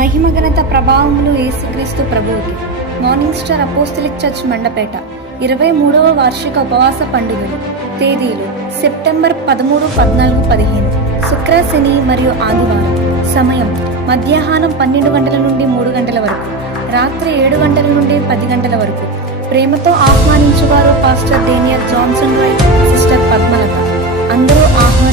మహిమ ఘనత ప్రభావములు యేసుక్రీస్తు ప్రభువుకి. Morning star apostolic church Mandapeta 23వ వార్షిక ఉపవాస పండుగలు. తేదీలు సెప్టెంబర్ 13, 14, 15. శుక్ర, శని మరియు ఆదివారం. సమయం మధ్యాహ్నం 12 గంటల నుండి 3 గంటల వరకు, రాత్రి 7 గంటల నుండి 10 గంటల వరకు. ప్రేమతో ఆహ్వానించువారు pastor Daniel Johnson Roy, sister Padmalatha. అందరూ ఆహ్వానించారు.